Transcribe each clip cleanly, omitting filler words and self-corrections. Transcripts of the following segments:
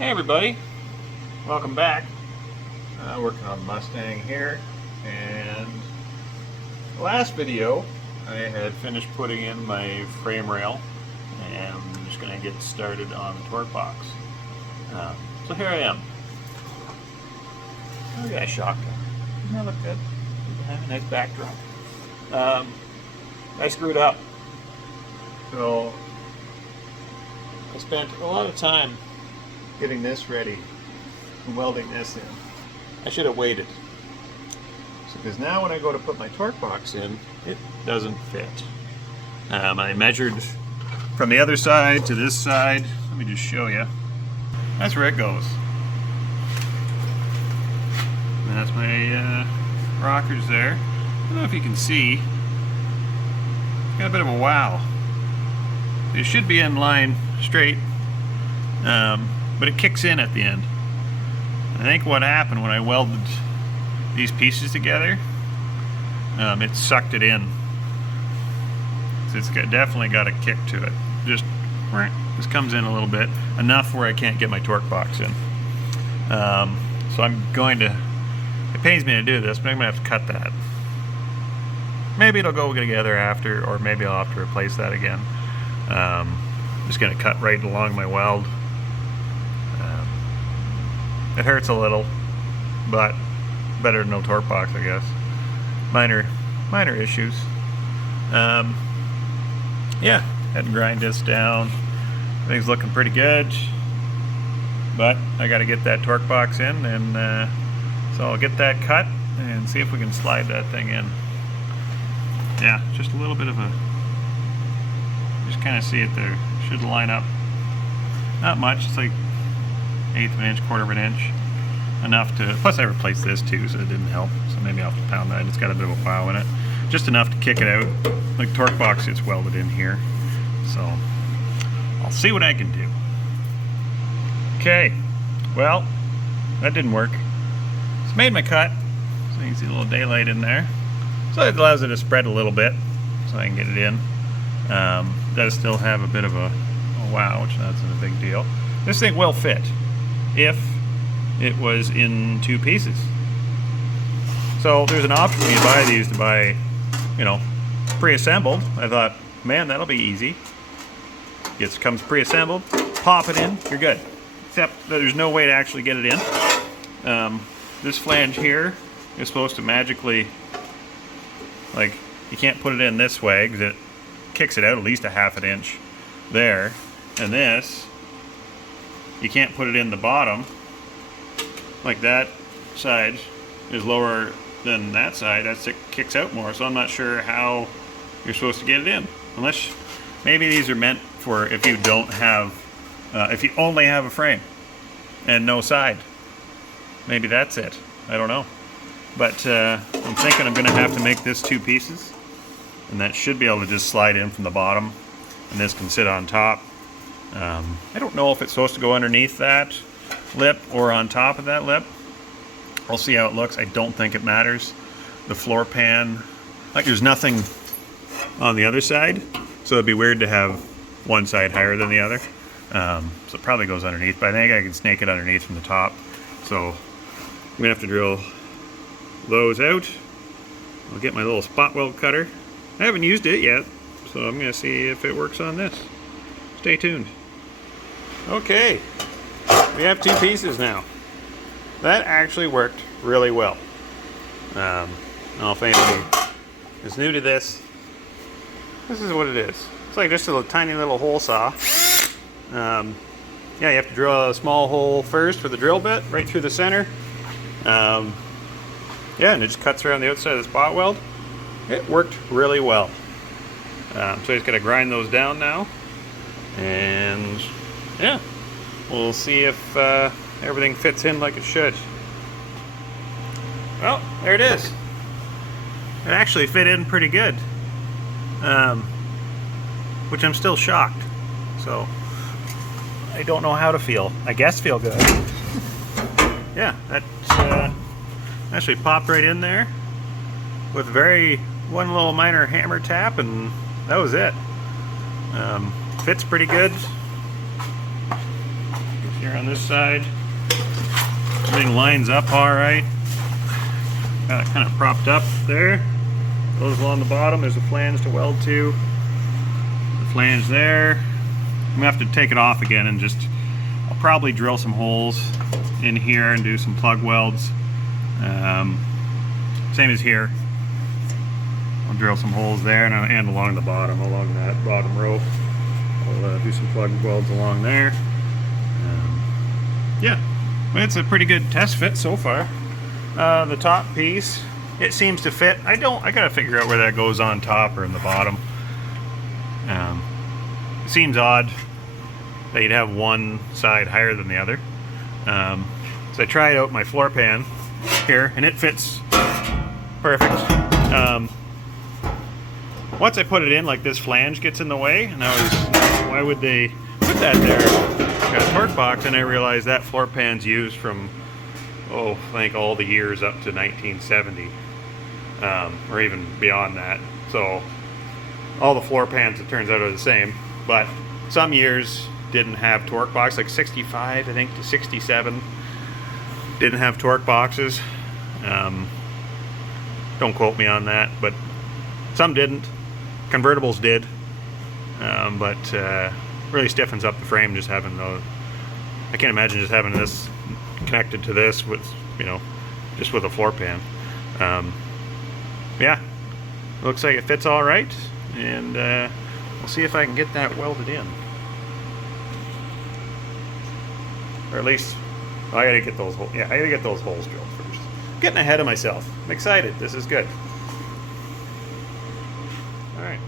Hey everybody, welcome back. Working on Mustang here, and the last video I had finished putting in my frame rail, and I'm just going to get started on the torque box. So here I am. Look at that shotgun. Doesn't that look good? Have a nice backdrop. I screwed up. So I spent a lot of time getting this ready and welding this in. I should have waited. Because now when I go to put my torque box in, it doesn't fit. I measured from the other side to this side. Let me just show you. That's where it goes. And that's my rockers there. I don't know if you can see. It's got a bit of a wow. It should be in line straight. But it kicks in at the end. I think what happened when I welded these pieces together, it sucked it in. So it's definitely got a kick to it. Just comes in a little bit, enough where I can't get my torque box in. So I'm going to, it pains me to do this, but I'm going to have to cut that. Maybe it'll go together after, or maybe I'll have to replace that again. Just going to cut right along my weld. It hurts a little, but better than no torque box, I guess. Minor issues. Yeah, had to grind this down. Things looking pretty good, but I got to get that torque box in, and so I'll get that cut and see if we can slide that thing in. Yeah, just a little bit of a. Just kind of see it there. Should line up. Not much. It's like 1/8 of an inch, 1/4 of an inch, enough to, plus I replaced this too, so it didn't help, so maybe I'll have to pound that. It's got a bit of a wow in it, just enough to kick it out. Like torque box, it's welded in here, so I'll see what I can do. Okay, well, that didn't work. It's made my cut, so you can see a little daylight in there, so it allows it to spread a little bit, so I can get it in. Does still have a bit of a wow, which that's a big deal. This thing will fit if it was in 2 pieces. So there's an option when you buy these to buy, you know, pre-assembled. I thought, man, that'll be easy. It comes pre-assembled, pop it in, you're good. Except that there's no way to actually get it in. This flange here is supposed to magically, like, you can't put it in this way because it kicks it out at least a 1/2 inch there. And this, you can't put it in the bottom. Like that side is lower than that side. That's, it kicks out more, so I'm not sure how you're supposed to get it in. Unless, maybe these are meant for if you don't have, if you only have a frame and no side. Maybe that's it. I don't know. But I'm thinking I'm gonna have to make this 2 pieces, and that should be able to just slide in from the bottom, and this can sit on top. I don't know if it's supposed to go underneath that lip or on top of that lip. I'll see how it looks. I don't think it matters. The floor pan, like there's nothing on the other side, so it'd be weird to have one side higher than the other. So it probably goes underneath, but I think I can snake it underneath from the top. So I'm gonna have to drill those out. I'll get my little spot weld cutter. I haven't used it yet, so I'm gonna see if it works on this. Stay tuned. Okay, we have 2 pieces now. That actually worked really well. I don't know if anybody is new to this. This is what it is. It's like just a tiny little hole saw. Yeah, you have to drill a small hole first for the drill bit, right through the center. Yeah, and it just cuts around the outside of the spot weld. It worked really well. So I just gotta grind those down now. And yeah, we'll see if everything fits in like it should. Well, there it is. It actually fit in pretty good, which I'm still shocked. So I don't know how to feel. I guess feel good. Yeah, that actually popped right in there with one little minor hammer tap, and that was it. Fits pretty good. Here on this side, everything lines up all right. Got it kind of propped up there. Goes along the bottom. There's a flange to weld to. The flange there. I'm gonna have to take it off again and just, I'll probably drill some holes in here and do some plug welds. Same as here. I'll drill some holes there and along the bottom, along that bottom row. I'll do some plug welds along there. Yeah, it's a pretty good test fit so far. The top piece, it seems to fit. I gotta figure out where that goes on top or in the bottom. It seems odd that you'd have one side higher than the other. So I tried out my floor pan here, and it fits perfect. Once I put it in, like this flange gets in the way, and I was, why would they put that there? Got a torque box, and I realized that floor pan's used from, I think all the years up to 1970, or even beyond that. So all the floor pans, it turns out, are the same, but some years didn't have torque box, like 65 I think to 67 didn't have torque boxes. Don't quote me on that, but some didn't. Convertibles did, but really stiffens up the frame just having those. I can't imagine just having this connected to this with, just with a floor pan. Yeah, looks like it fits all right, and we'll see if I can get that welded in. Or at least, I gotta get those holes. Yeah, I gotta get those holes drilled first. I'm getting ahead of myself. I'm excited. This is good. All right.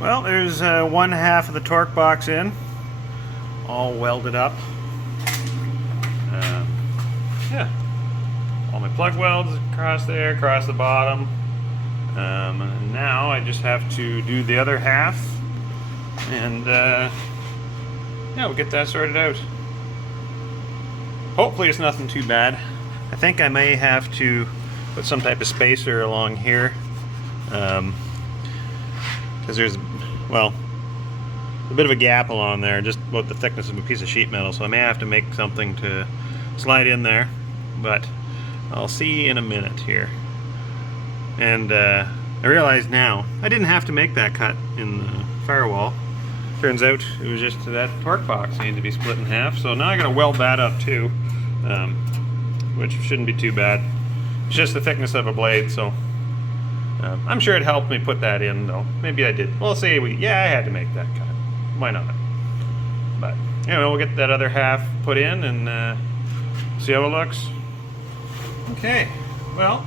Well, there's one half of the torque box in, all welded up. Yeah, all my plug welds across there, across the bottom. And now I just have to do the other half, and yeah, we'll get that sorted out. Hopefully it's nothing too bad. I think I may have to put some type of spacer along here, because there's, well, a bit of a gap along there, just about the thickness of a piece of sheet metal, so I may have to make something to slide in there, but I'll see in a minute here. And I realize now I didn't have to make that cut in the firewall. Turns out it was just that torque box needed to be split in half, so now I gotta weld that up too, which shouldn't be too bad. It's just the thickness of a blade, so I'm sure it helped me put that in, though. Maybe I did. Well, say yeah, I had to make that cut. Why not? But anyway, we'll get that other half put in and see how it looks. Okay, well,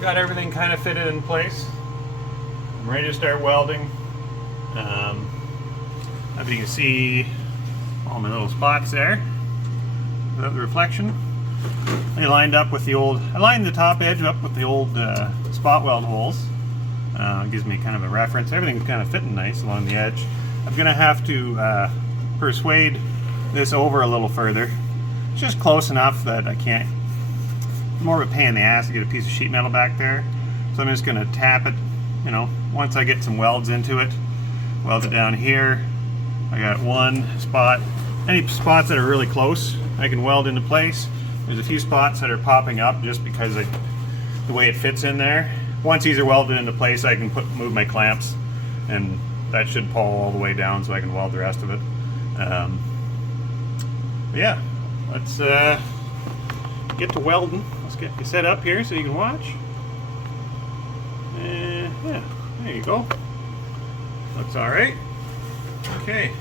got everything kind of fitted in place. I'm ready to start welding. As you can see, all my little spots there. The reflection. They lined up with the old. I lined the top edge up with the old spot weld holes. It gives me kind of a reference. Everything's kind of fitting nice along the edge. I'm gonna have to persuade this over a little further. It's just close enough that I can't. More of a pain in the ass to get a piece of sheet metal back there. So I'm just gonna tap it. Once I get some welds into it, weld it down here. I got one spot. Any spots that are really close, I can weld into place. There's a few spots that are popping up just because the way it fits in there. Once these are welded into place, I can move my clamps, and that should pull all the way down so I can weld the rest of it. Yeah, let's get to welding. Let's get you set up here so you can watch. Yeah, there you go. Looks all right. Okay.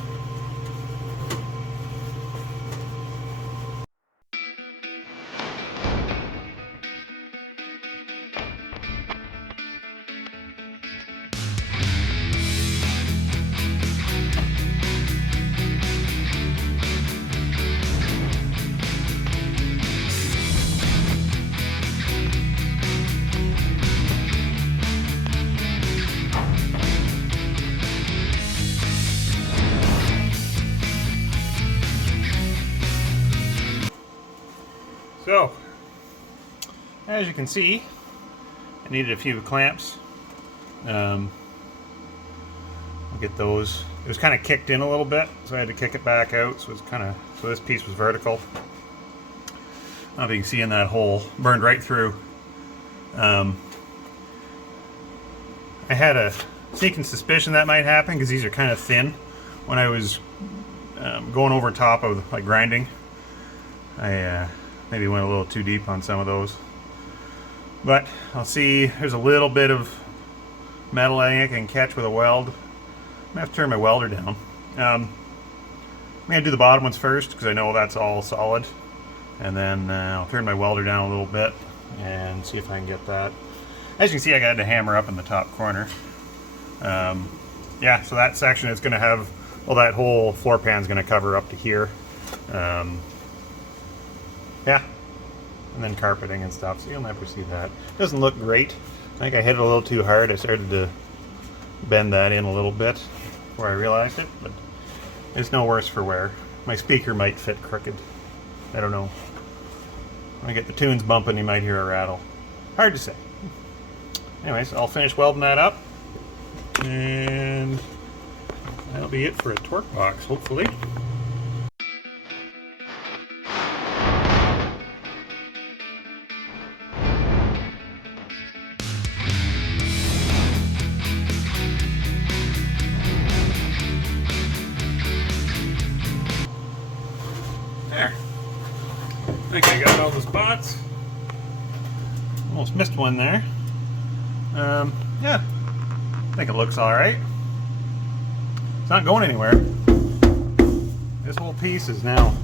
So, as you can see, I needed a few clamps. I'll get those. It was kind of kicked in a little bit, so I had to kick it back out, so it's kind of So this piece was vertical. I don't know if you can see in that hole, burned right through. I had a sneaking suspicion that might happen because these are kind of thin. When I was going over top of like grinding, I maybe went a little too deep on some of those. But I'll see, there's a little bit of metal I think I can catch with a weld. I'm gonna have to turn my welder down. I'm gonna do the bottom ones first because I know that's all solid, and then I'll turn my welder down a little bit and see if I can get that. As you can see, I got the hammer up in the top corner. Yeah, so that section is going to have, well, that whole floor pan is going to cover up to here. Yeah, and then carpeting and stuff, so you'll never see that. Doesn't look great. I think I hit it a little too hard. I started to bend that in a little bit before I realized it, but it's no worse for wear. My speaker might fit crooked. I don't know. When I get the tunes bumping, you might hear a rattle. Hard to say. Anyways, I'll finish welding that up, and that'll be it for a torque box, hopefully. There. I think I got all the spots. Almost missed one there. Yeah, I think it looks all right. It's not going anywhere. This whole piece is now,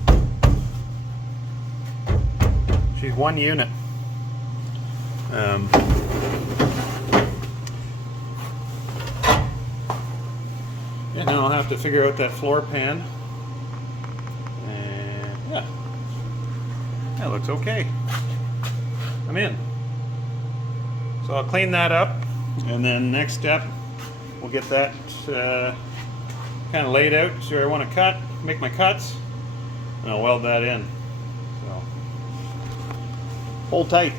she's one unit. Yeah, now I'll have to figure out that floor pan. And yeah, that looks okay. I'm in. So I'll clean that up, and then next step, we'll get that kind of laid out so I want to cut, make my cuts, and I'll weld that in. So hold tight.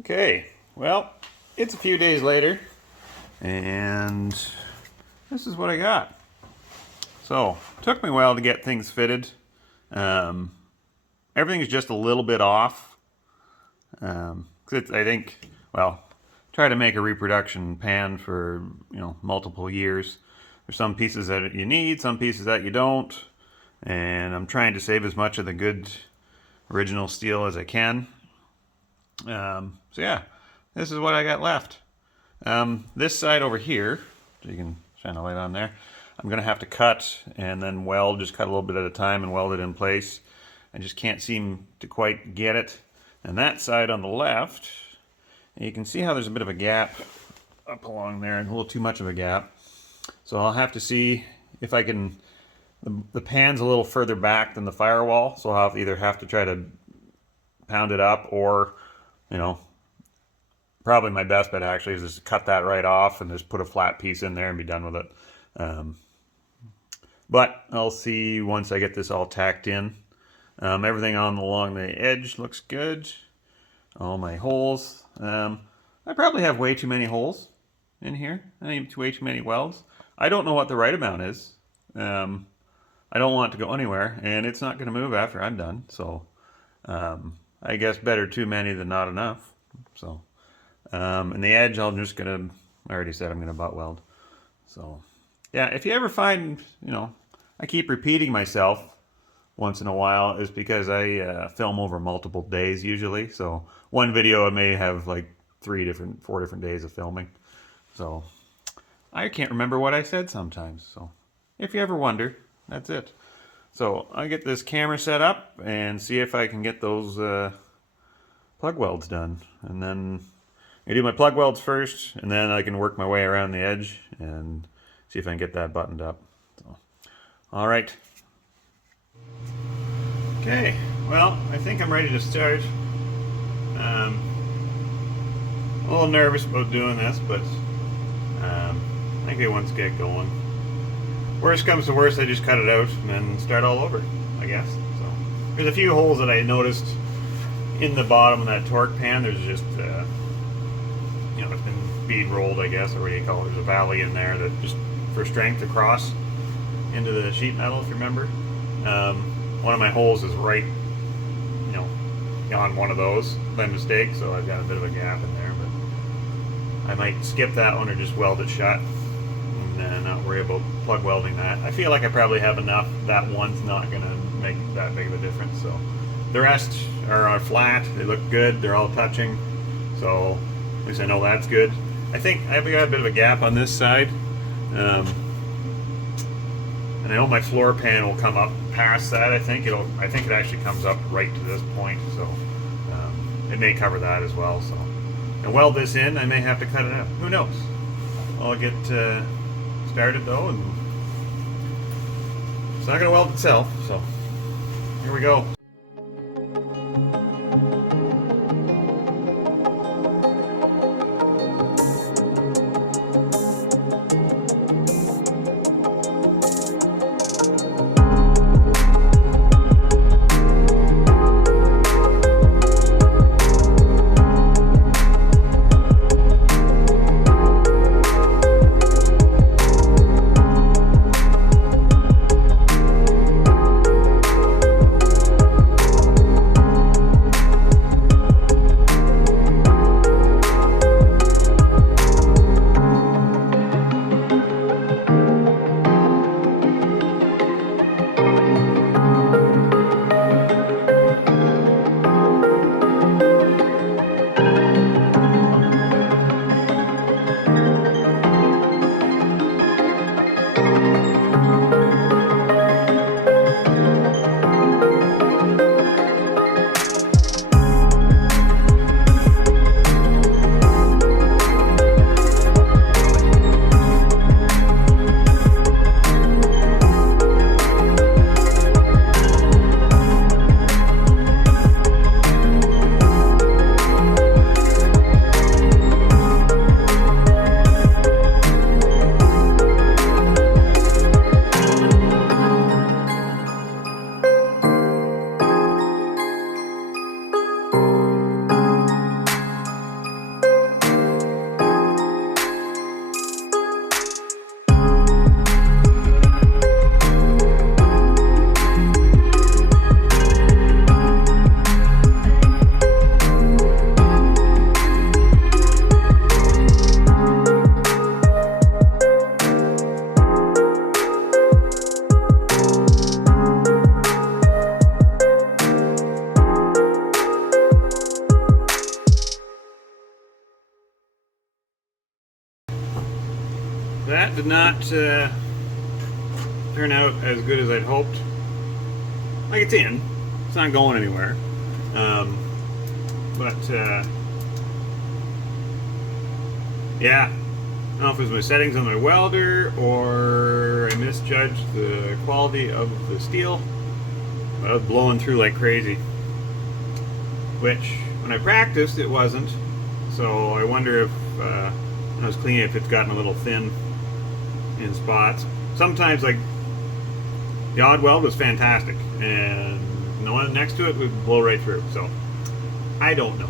Okay, well, it's a few days later, and this is what I got. So it took me a while to get things fitted. Everything's just a little bit off. I think, well, try to make a reproduction pan for, you know, multiple years. There's some pieces that you need, some pieces that you don't, and I'm trying to save as much of the good original steel as I can. So yeah, this is what I got left. This side over here, so you can shine a light on there, I'm gonna have to cut and then weld, just cut a little bit at a time and weld it in place. I just can't seem to quite get it. And that side on the left, you can see how there's a bit of a gap up along there, and a little too much of a gap. So I'll have to see if I can, the pan's a little further back than the firewall, so I'll either have to try to pound it up, or, you know, probably my best bet actually is just to cut that right off and just put a flat piece in there and be done with it. But I'll see once I get this all tacked in. Everything along the edge looks good. All my holes. I probably have way too many holes in here. I need way too many welds. I don't know what the right amount is. I don't want it to go anywhere, and it's not going to move after I'm done. So I guess better too many than not enough. So and the edge, I'm just going to, I already said I'm going to butt weld. So yeah, if you ever find, you know, I keep repeating myself once in a while, is because I film over multiple days usually. So one video I may have like 4 different days of filming. So I can't remember what I said sometimes. So if you ever wonder, that's it. So I get this camera set up and see if I can get those plug welds done. And then I do my plug welds first, and then I can work my way around the edge and see if I can get that buttoned up. So, all right. Okay, well, I think I'm ready to start. A little nervous about doing this, but I think I want to get going. Worst comes to worst, I just cut it out and then start all over, I guess. So there's a few holes that I noticed in the bottom of that torque pan. There's just, you know, it's been bead rolled, I guess, or what do you call it? There's a valley in there that just for strength across into the sheet metal, if you remember. One of my holes is right, you know, on one of those by mistake, so I've got a bit of a gap in there, but I might skip that one or just weld it shut and then not worry about plug welding that. I feel like I probably have enough. That one's not going to make that big of a difference, so the rest are flat. They look good. They're all touching, so at least I know that's good. I think I've got a bit of a gap on this side, and I know my floor pan will come up past that. I think it actually comes up right to this point, so it may cover that as well. So, and weld this in. I may have to cut it out. Who knows? I'll get started though, and it's not going to weld itself. So here we go. That did not turn out as good as I'd hoped. Like, it's in. It's not going anywhere. Yeah. I don't know if it was my settings on my welder or I misjudged the quality of the steel. But I was blowing through like crazy. Which, when I practiced, it wasn't. So I wonder if, when I was cleaning, if it's gotten a little thin in spots. Sometimes, like, the odd weld was fantastic, and the one next to it would blow right through. So I don't know.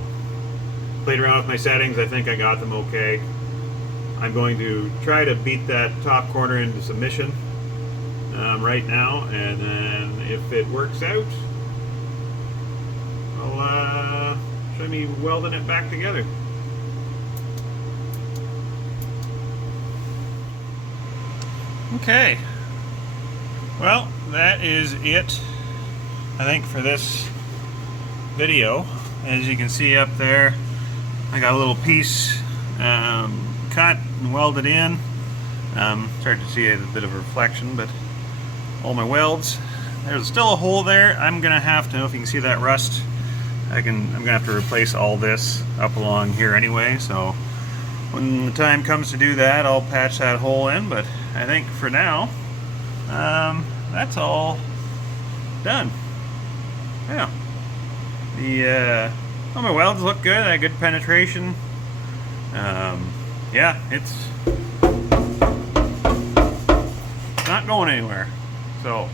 Played around with my settings. I think I got them okay. I'm going to try to beat that top corner into submission right now, and then if it works out, I'll show me welding it back together. Okay, well, that is it, I think, for this video. As you can see up there, I got a little piece cut and welded in. It's hard to see a bit of a reflection, but all my welds. There's still a hole there. I'm gonna have to, I don't know if you can see that rust. I'm gonna have to replace all this up along here anyway, so when the time comes to do that, I'll patch that hole in. But I think for now, that's all done. Yeah. All my welds look good. I had good penetration. Yeah, it's not going anywhere. So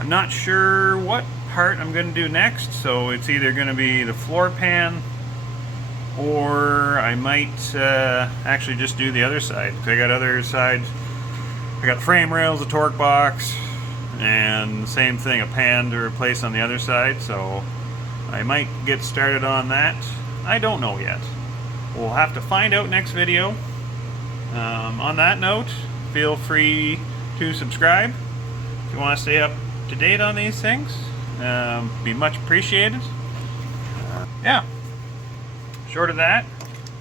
I'm not sure what part I'm going to do next. So it's either going to be the floor pan, or I might actually just do the other side. Because I got other sides. I got the frame rails, the torque box, and same thing, a pan to replace on the other side, so I might get started on that. I don't know yet. We'll have to find out next video. On that note, feel free to subscribe if you want to stay up to date on these things. Be much appreciated. Yeah, short of that,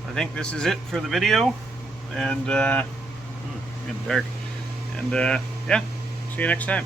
I think this is it for the video, and getting dark, and yeah, see you next time.